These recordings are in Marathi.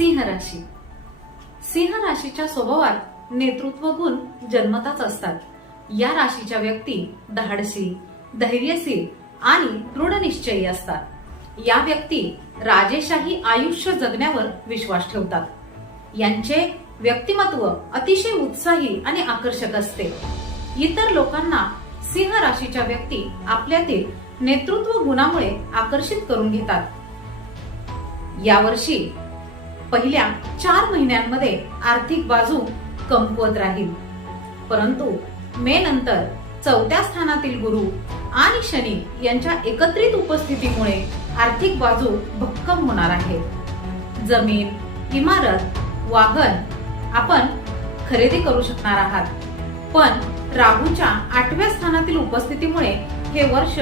सिंह राशी. सिंह राशीच्या स्वभावात नेतृत्व गुण जन्मताच असतात. या राशीच्या व्यक्ती धाडसी धैर्यशील आणि दृढनिश्चयी असतात. या व्यक्ती राजेशाही आयुष्य जगण्यावर विश्वास ठेवतात. यांचे व्यक्तिमत्व अतिशय उत्साही आणि आकर्षक असते. इतर लोकांना सिंह राशीच्या व्यक्ती आपल्यातील नेतृत्व गुणामुळे आकर्षित करून घेतात. यावर्षी पहिल्या चार महिन्यांमध्ये आर्थिक बाजू कमकुवत राहील. परंतु मे नंतर चौथ्या स्थानातील गुरु आणि शनी यांच्या एकत्रित उपस्थितीमुळे आर्थिक बाजू भक्कम होणार आहे. जमीन इमारत वाहन आपण खरेदी करू शकणार आहात. पण राहूच्या आठव्या स्थानातील उपस्थितीमुळे हे वर्ष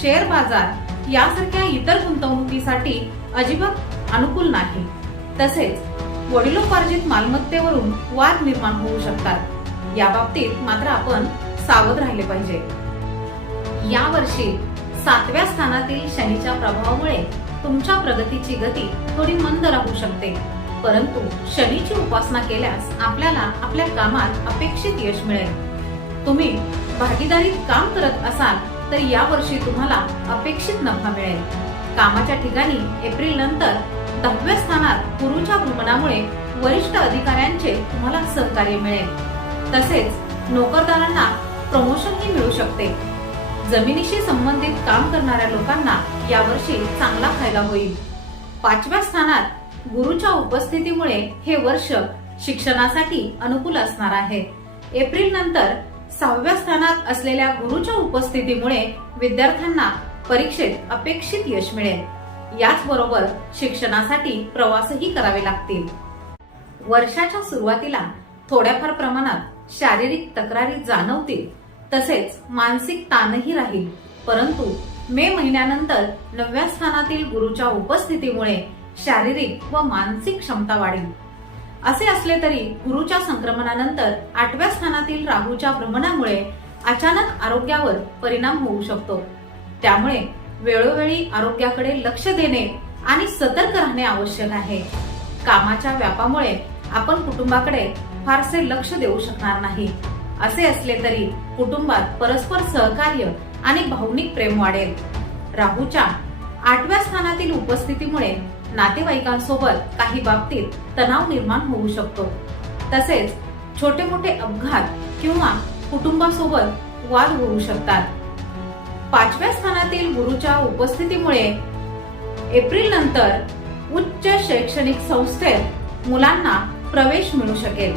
शेअर बाजार यासारख्या इतर गुंतवणुकीसाठी अजिबात अनुकूल नाही. तसेच वडिलोपार्जित मालमत्तेवरून वाद निर्माण होऊ शकतात. या बाबतीत मात्र आपण सावध राहिले पाहिजे. या वर्षी सातव्या स्थानातील शनीच्या प्रभावामुळे तुमच्या प्रगतीची गती थोडी मंद राहू शकते. परंतु शनीची उपासना केल्यास आपल्याला आपल्या कामात अपेक्षित यश मिळेल. तुम्ही भागीदारीत काम करत असाल तर या वर्षी तुम्हाला अपेक्षित नफा मिळेल. कामाच्या ठिकाणी एप्रिल नंतर दहाव्या स्थानात गुरुच्या भ्रमणामुळे वरिष्ठ अधिकाऱ्यांचे तुम्हाला सहकार्य मिळेल. तसेच नोकरदारांना प्रमोशनही मिळू शकते. जमिनीशी संबंधित काम करणाऱ्या लोकांना यावर्षी चांगला फायदा होईल. पाचव्या स्थानात गुरुच्या उपस्थितीमुळे हे वर्ष शिक्षणासाठी अनुकूल असणार आहे. एप्रिल नंतर सहाव्या स्थानात असलेल्या गुरुच्या उपस्थितीमुळे विद्यार्थ्यांना परीक्षेत अपेक्षित यश मिळेल. याचबरोबर शिक्षणासाठी प्रवासही करावे लागतील. वर्षाच्या सुरुवातीला थोड्याफार प्रमाणात शारीरिक तक्रारी जाणवतील तसेच मानसिक ताणही राहील. परंतु मे महिन्यानंतर नवव्या स्थानातील गुरुच्या उपस्थितीमुळे शारीरिक व मानसिक क्षमता वाढेल. असे असले तरी गुरुच्या संक्रमणानंतर आठव्या स्थानातील राहूच्या भ्रमणामुळे अचानक आरोग्यावर परिणाम होऊ शकतो. त्यामुळे वेळोवेळी आरोग्याकडे लक्ष देणे आणि सतर्क राहणे आवश्यक आहे. कामाच्या व्यापामुळे आपण कुटुंबाकडे फारसे लक्ष देऊ शकणार नाही. असे असले तरी कुटुंबात परस्पर सहकार्य आणि भावनिक प्रेम वाढेल. राहूच्या आठव्या स्थानातील उपस्थितीमुळे नातेवाईकांसोबत काही बाबतीत तणाव निर्माण होऊ शकतो. तसेच छोटे मोठे अपघात किंवा कुटुंबासोबत वाद होऊ शकतात. पाचव्या स्थानातील गुरुच्या उपस्थितीमुळे एप्रिल नंतर उच्च शैक्षणिक संस्थेत मुलांना प्रवेश मिळू शकेल.